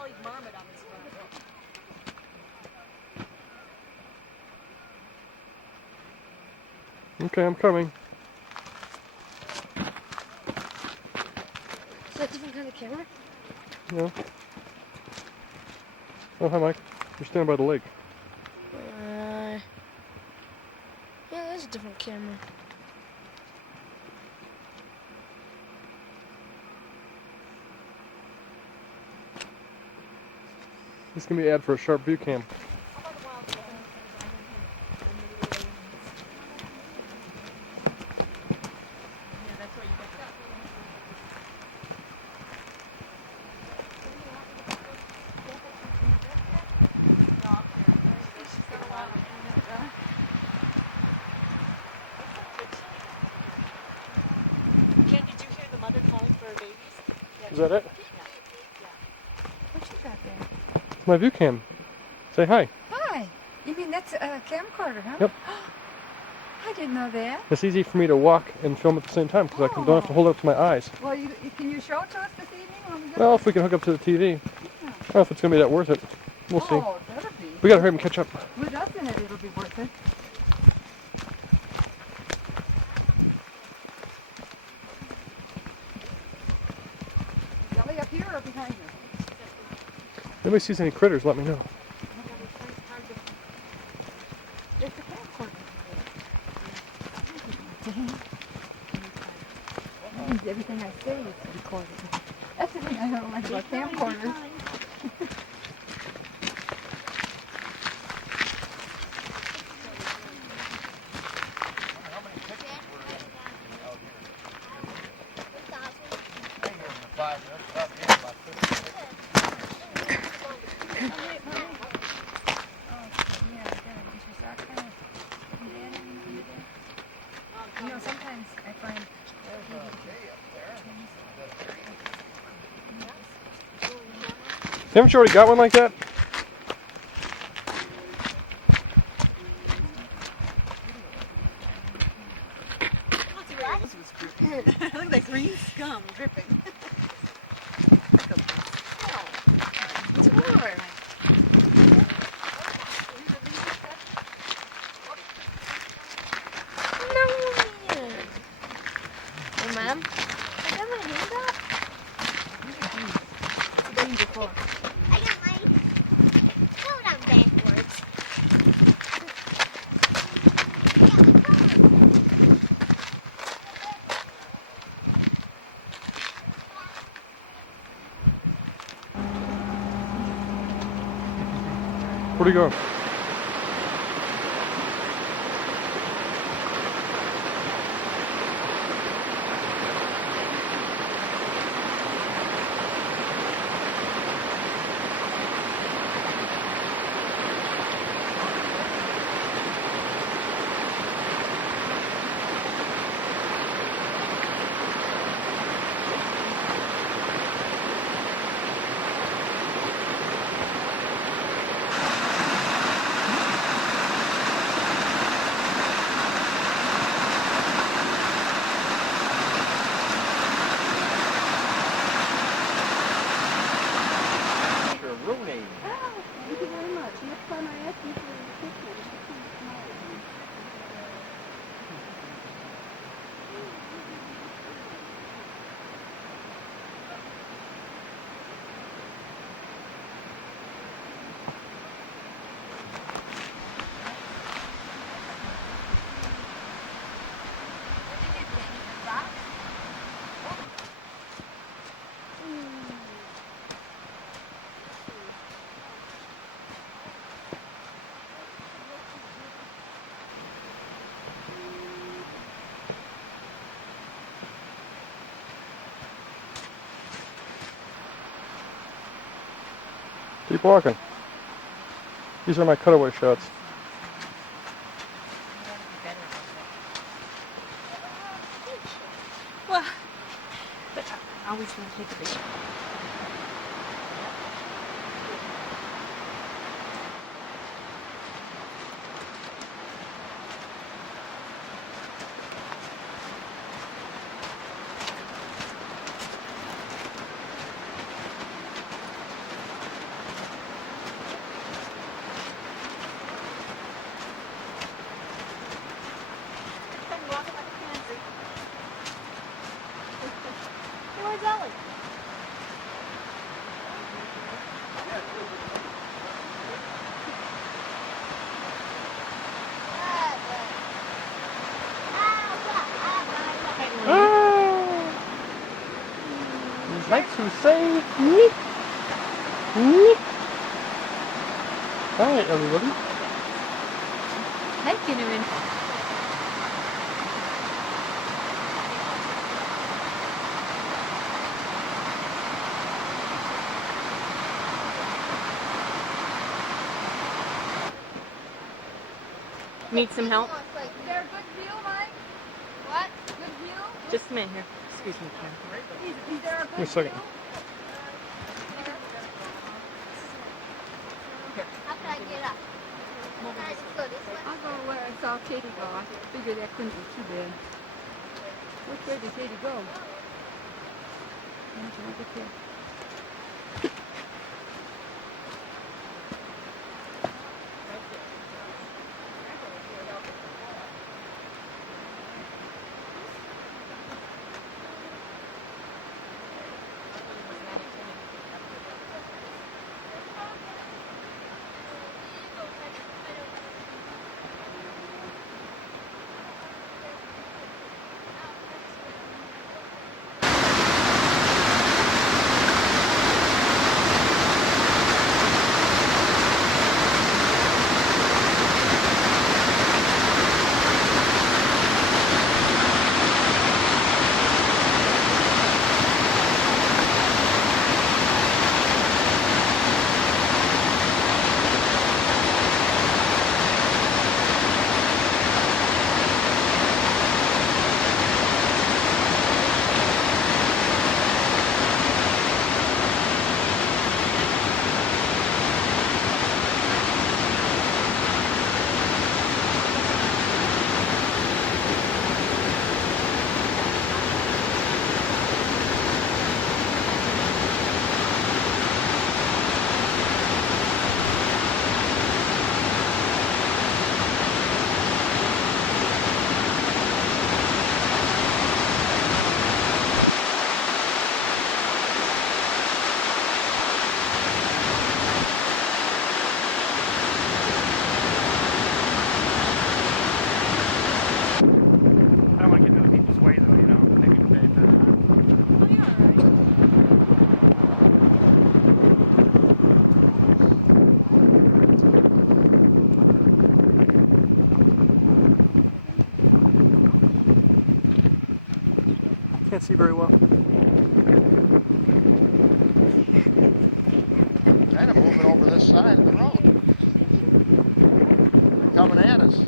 potbellied marmot on this front. Okay, I'm coming. Is that a different kind of camera? Yeah. Oh, hi, Mike. You're standing by the lake. Yeah, that's a different camera. This is going to be an ad for a Sharp Viewcam. Ken, did you hear the mother calling for her babies? Is that it? Yeah. What you got there? My Viewcam. Say hi. Hi. You mean that's a camcorder, huh? Yep. I didn't know that. It's easy for me to walk and film at the same time because I don't have to hold it up to my eyes. Well, can you show it to us this evening when we go? Well, if we can hook up to the TV. I don't know if it's going to be that worth it. We'll see. Oh, it better be. We got to hurry up and catch up. With us in it, it'll be worth it. Jelly up here or behind you? If anybody sees any critters, let me know. It's a camcorder. That means everything I say is recorded. That's the thing I don't like about camcorders. You know, sometimes I find Haven't you already got one like that? Look at that green scum dripping. It's warm. No, man. Hey, Mom, I got my hand up. It's been before. I got my phone on backwards. Where'd he go? Thank you very much. Next time I ask you for a picture, Keep walking. These are my cutaway shots. Well, but I always want to take a picture. Where's Ellie? You'd like to say me? Me? Hi, everybody. Hi, Cinnamon. Need some help? Is there a good view, Mike? What? Good view? Just a minute here. Excuse me, Karen. Is there a Wait a good second. view? How can I get up? Can I just go this way? I'll go where I saw Katie go. I figured that couldn't be too bad. Which way did Katie go? Look at there. Can't see very well. Kind of moving over this side of the road. They're coming at us.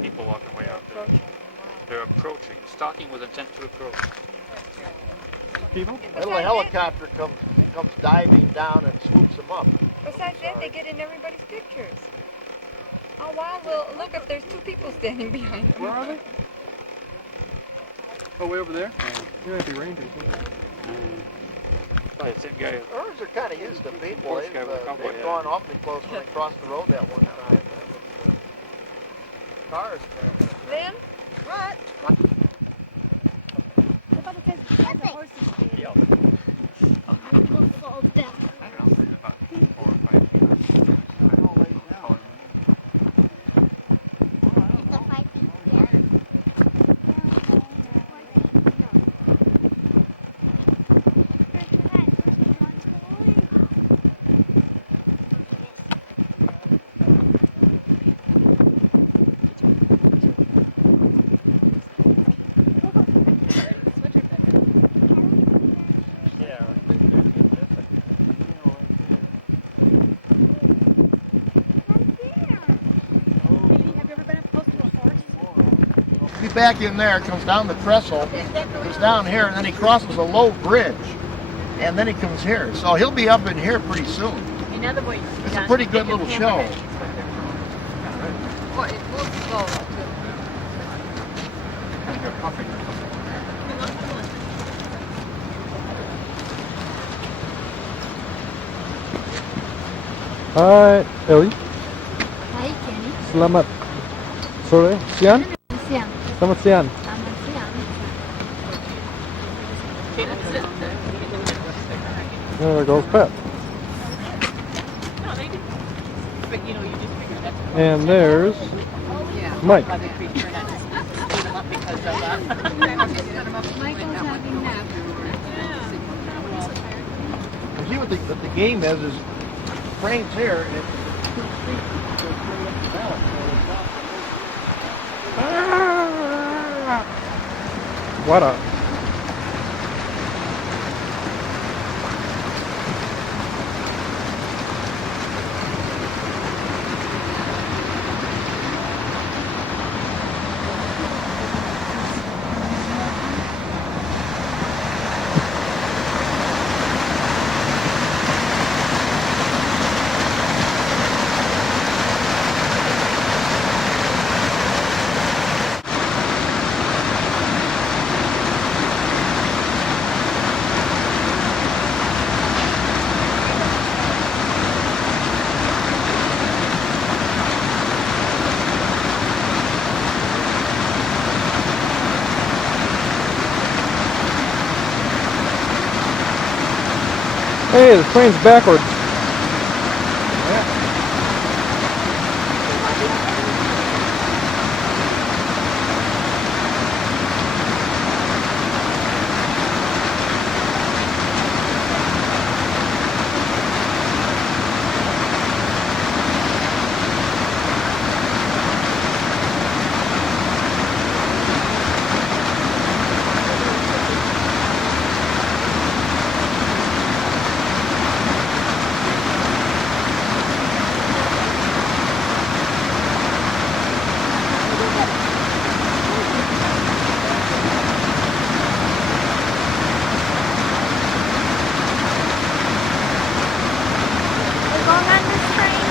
People walking way out there. They're approaching, stalking with intent to approach. People? A little helicopter comes diving down and swoops them up. Besides that, they get in everybody's pictures. Oh, wow. Well, look, if there's two people standing behind them. Where are they? Oh, way over there? You might be rangers. Probably the same guy. Birds are kind of used to people. Horse guy with a cowboy They've hat. gone awfully close when they crossed the road that one time. Cars. Lynn? What? I thought it said the horses did. Yeah. We'll fall down. I don't know, about 4 or 5 feet. It's a 5 feet down. Be back in there, comes down the trestle, goes down here, and then he crosses a low bridge, and then he comes here. So he'll be up in here pretty soon. In other words, It's a pretty good little show. Well, it moves slow. Hi, Ellie. Hi, Kenny. Selamat sore, siang. Siang. Selamat siang. Selamat siang. There goes Pep. And there's Mike. You see what the game is frames here, and it's 2 feet. So it's really up and down. What up? Hey, the train's backwards. We're going on this train.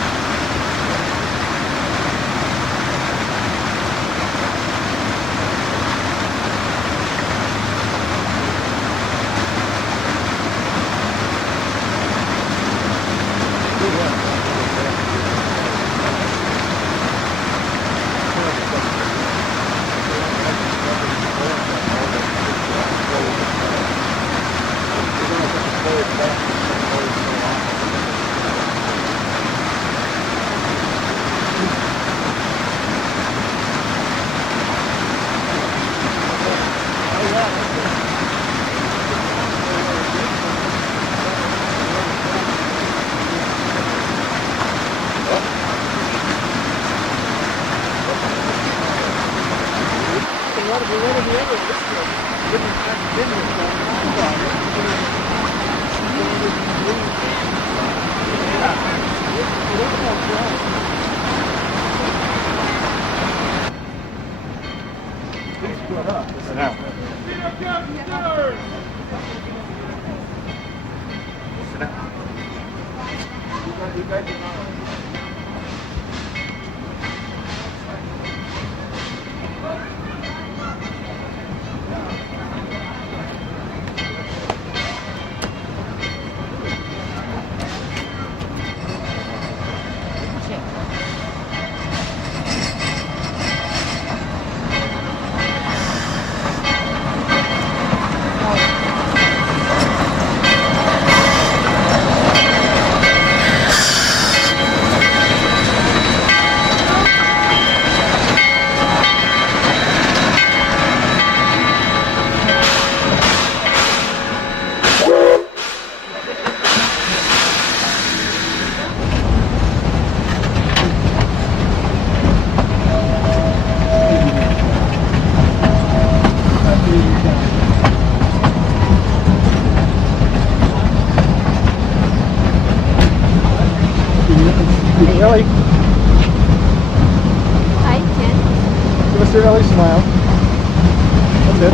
Ellie, Hi, Jen. give us your Ellie smile. That's it.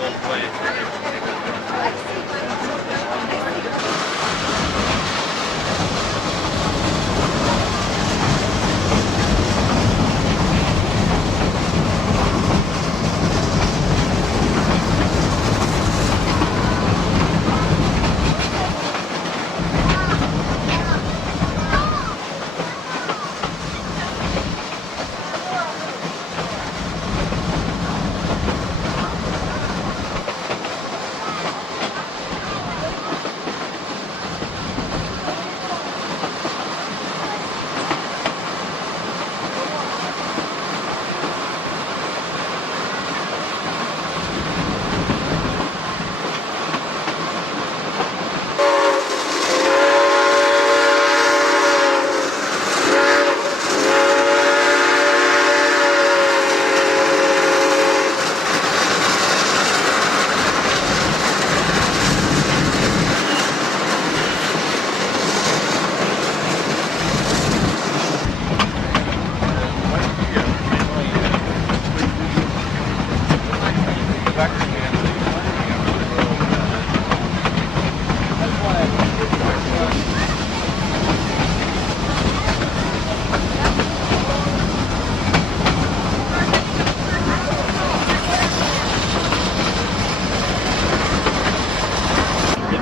both ways.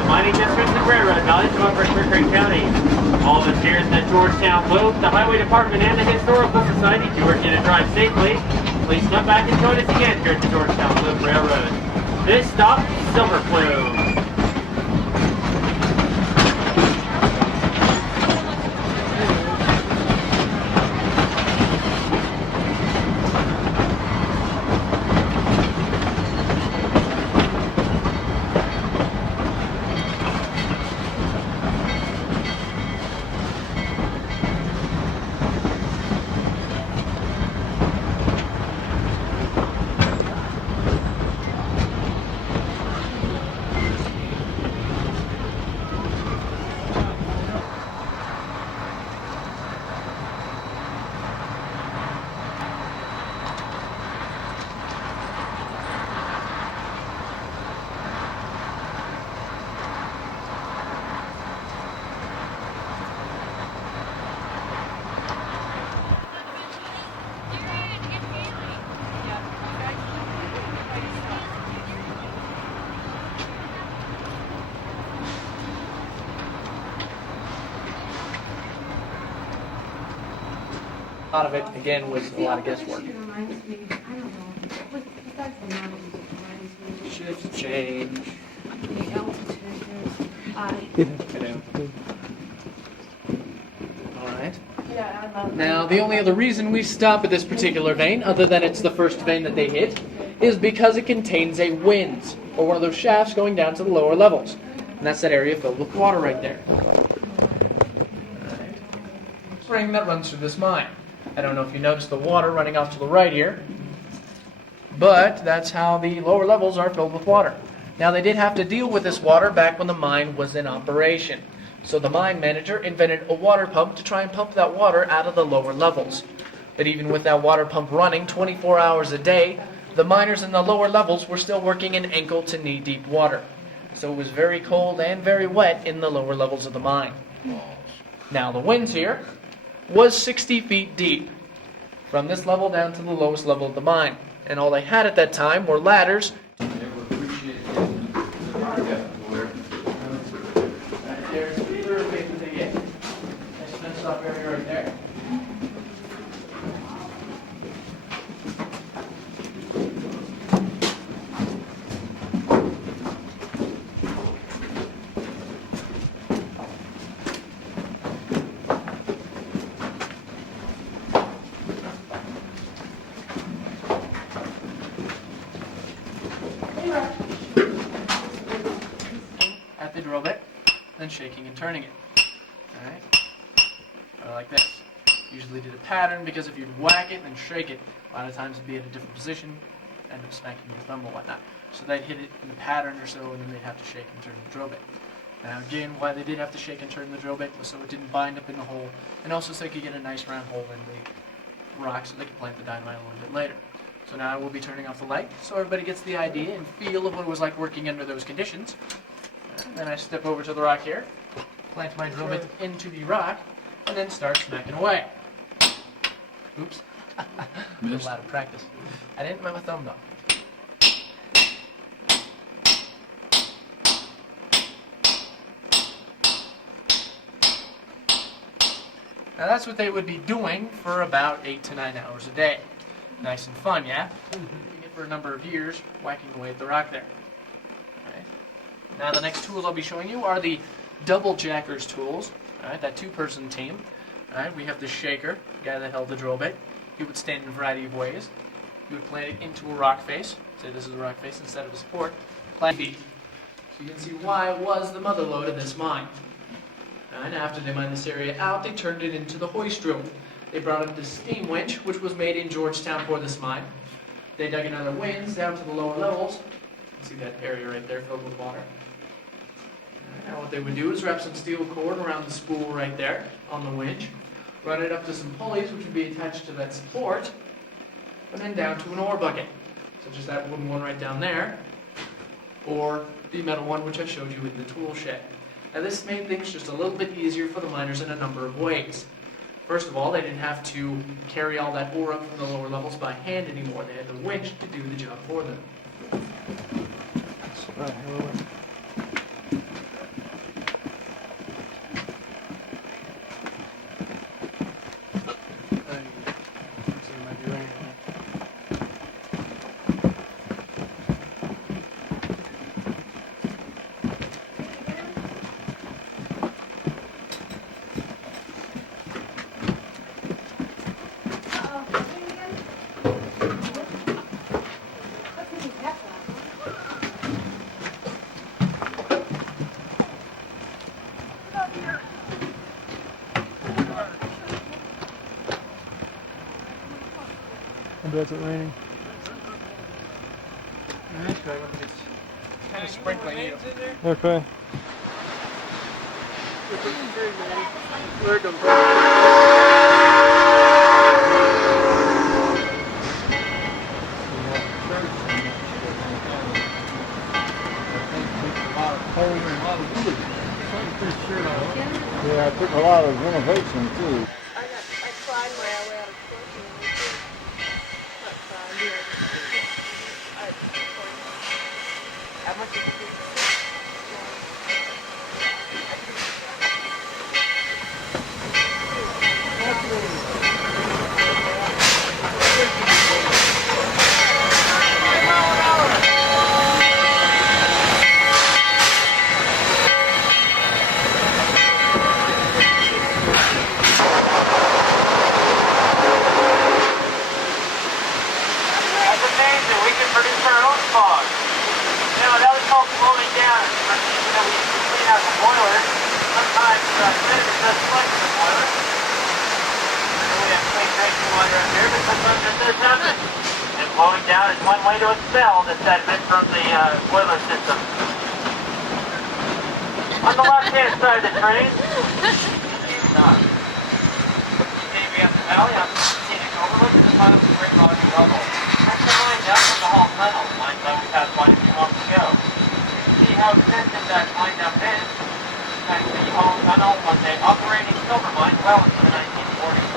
Mining districts and railroad knowledge of Upper Creek County. All of us here at the Georgetown Loop, the Highway Department, and the Historical Society to urge you to drive safely. Please come back and join us again here at the Georgetown Loop Railroad. This stop, Silver Plume. A lot of it, again, was a lot of guesswork. Shift change. Alright. Now, the only other reason we stop at this particular vein, other than it's the first vein that they hit, is because it contains a winze, or one of those shafts going down to the lower levels. And that's that area filled with water right there. Spring that runs through this mine. I don't know if you noticed the water running off to the right here, but that's how the lower levels are filled with water. Now, they did have to deal with this water back when the mine was in operation. So the mine manager invented a water pump to try and pump that water out of the lower levels. But even with that water pump running 24 hours a day, the miners in the lower levels were still working in ankle to knee deep water. So it was very cold and very wet in the lower levels of the mine. Now, the winze here was 60 feet deep, from this level down to the lowest level of the mine. And all they had at that time were ladders. Right there's a third way to dig in. Nice fenced off area right there. At the drill bit, then shaking and turning it. Alright? Like this. Usually did a pattern because if you'd whack it and shake it, a lot of times it'd be at a different position, end up smacking your thumb or whatnot. So they'd hit it in a pattern or so, and then they'd have to shake and turn the drill bit. Now again, why they did have to shake and turn the drill bit was so it didn't bind up in the hole, and also so they could get a nice round hole in the rock so they could plant the dynamite a little bit later. So now I will be turning off the light so everybody gets the idea and feel of what it was like working under those conditions. And then I step over to the rock here, plant my drill bit into the rock, and then start smacking away. Oops. Missed. A lot of practice. I didn't with my thumb though. Now that's what they would be doing for about 8 to 9 hours a day. Nice and fun, yeah? Doing it for a number of years, whacking away at the rock there. Okay. Now the next tools I'll be showing you are the double jackers tools. Alright, that two-person team. Alright, we have the shaker, the guy that held the drill bit. He would stand in a variety of ways. He would plant it into a rock face. Say this is a rock face instead of a support. Plant feet. So you can see why it was the mother lode in this mine. And after they mined this area out, they turned it into the hoist room. They brought up the steam winch, which was made in Georgetown for this mine. They dug another winch down to the lower levels. You can see that area right there filled with water. Now what they would do is wrap some steel cord around the spool right there on the winch, run it up to some pulleys, which would be attached to that support, and then down to an ore bucket, such as that wooden one right down there, or the metal one which I showed you in the tool shed. Now this made things just a little bit easier for the miners in a number of ways. First of all, they didn't have to carry all that ore up from the lower levels by hand anymore. They had the winch to do the job for them. I bet it's raining. It's kind of sprinkling here. Okay. Yeah, it took a lot of renovation too. I cried my way out of court. Not crying, yeah. How much did you do? And blowing down is one way to expel the sediment from the boiler system. On the left-hand side of the train, continuing up the valley, on the scenic overlook is the final Great Rocky Bubble. That's the line down from the Hall Tunnel, line that we passed quite a few months ago. See how extensive that line up is. Thanks to the Hall Tunnel was an operating silver mine well into the 1940s.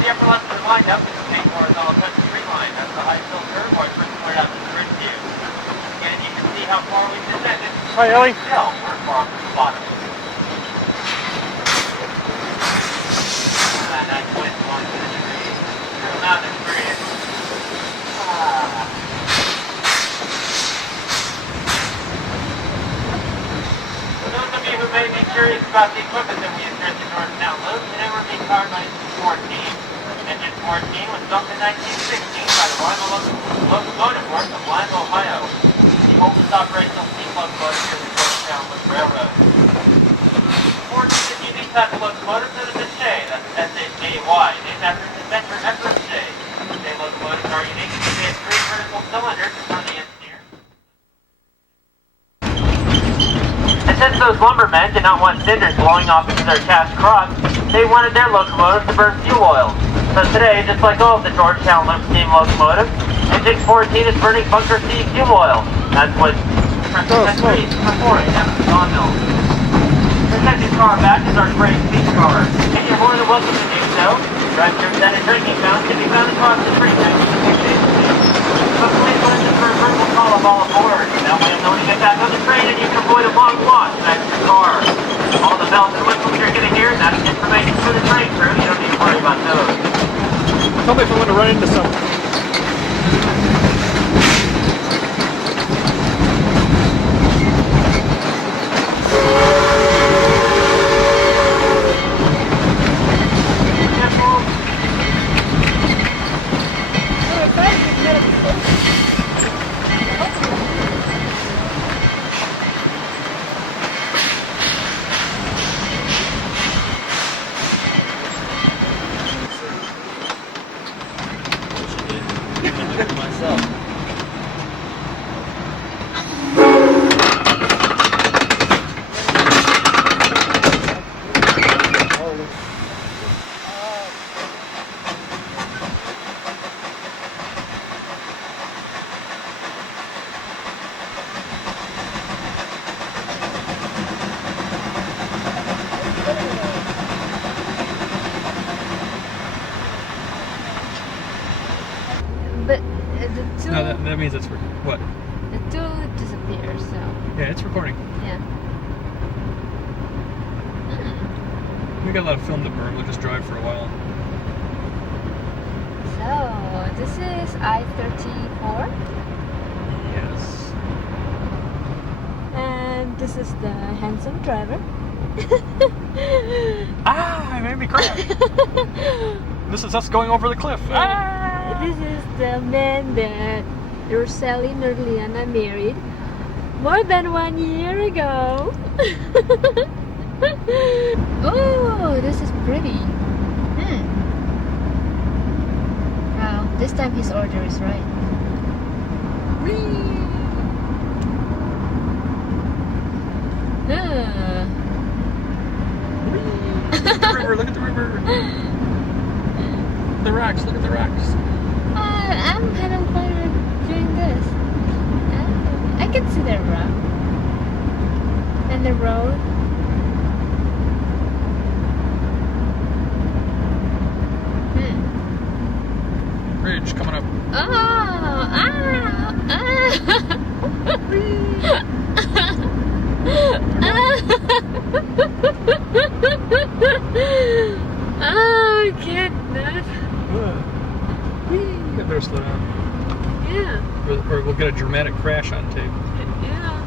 The upper left of the mine up is a big horizontal country tree line. That's the high fill curve where I first pointed out to the ridge view. And you can see how far we've descended. Hi, Ellie. Still, we're far from the bottom. And that twist one to the tree. Real mountain experience. For those of you who may be curious about the equipment that we use here at the Georgetown Loop, the never being powered by Engine 14. Engine 14 was built in 1916 by the Royal Locomotive Works of Lima, Ohio. The oldest operational steam locomotive here at the Georgetown Loop Railroad. 14 is a unique type of locomotive that is a Shay, that's S-H-A-Y, named after its inventor Edward Shay. Shay locomotives are unique because they have 3 vertical cylinders in front of the engineer. And since those lumbermen did not want cinders blowing off into their cast crops, they wanted their locomotives to burn fuel oil. So today, just like all of the Georgetown Loop steam locomotives, engine 14 is burning bunker C fuel oil. That's what Compressor 3 is performing at the sawmill. The second car back is our spray speed car. And you're more than welcome to do so. Drive-through and drinking fountains can be found across the street next to the station. But please listen for a verbal call of all aboard. That way you'll know when you get back on the train and you can avoid a long walk back to your car. All the bells and whistles you're going to hear, that's information for the train crew. You don't need to worry about those. Tell me if I'm going to run into something. But the tool, No, that means it's what? the tool disappears. So Yeah, it's recording. yeah. We got a lot of film to burn. We'll just drive for a while. So this is I-34, Yes. and this is the handsome driver. Ah! I made me crash. This is us going over the cliff. Ah! This is the man that Rosally and Liana married more than 1 year ago. Oh, this is pretty. Wow, this time his order is right. Whee! The river, look at the river. The rocks, look at the rocks. I'm having fun doing this. I can see the rock and the road. Bridge coming up. Oh goodness. You better slow down. Yeah. Or we'll get a dramatic crash on tape. Yeah.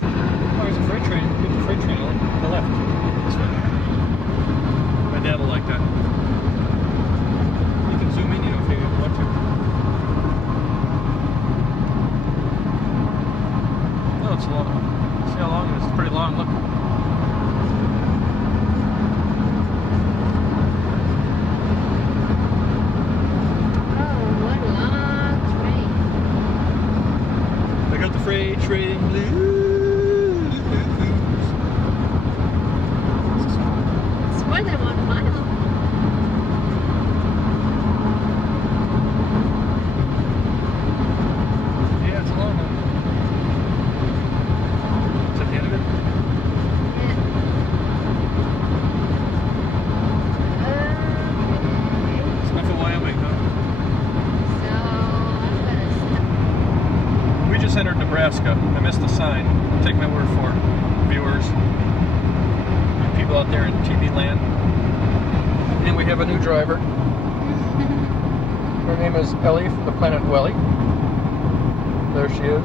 Oh, there's a freight train. Get the freight train on the left. This way. My dad will like that. You can zoom in, you know, if you want to. Oh, it's long. See how long it is? It's pretty long. Look. Oh, what a long train. I got the freight train blues. It's more than 1 mile. Yeah, it's a long one. Is that the end of it? It's enough of Wyoming, huh? So I'm gonna stop. We just entered Nebraska. I missed the sign. Take my word for it, viewers. You people out there in TV land. And we have a new driver. Her name is Ellie from the planet Welly. There she is.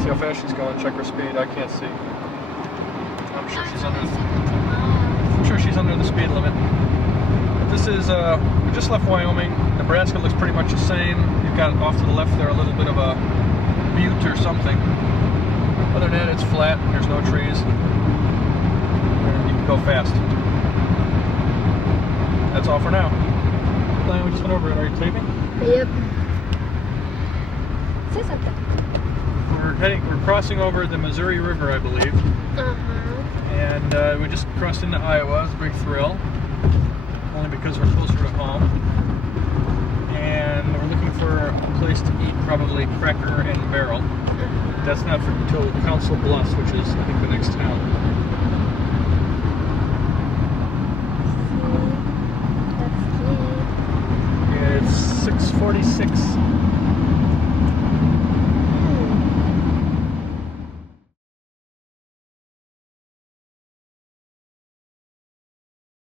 See how fast she's going. Check her speed. I can't see. I'm sure she's under the speed limit. But this is we just left Wyoming. Nebraska looks pretty much the same. You've got off to the left there a little bit of a butte or something. Other than that, it's flat. There's no trees. And you can go fast. that's all for now. Plan, we just went over it. Are you leaving? Yep. Say something. We're crossing over the Missouri River, I believe. And we just crossed into Iowa. It's a big thrill. Only because we're closer to home. And we're looking for a place to eat, probably Cracker and Barrel. That's not until Council Bluffs, which is, I think, the next town. That's cute. It's 6:46.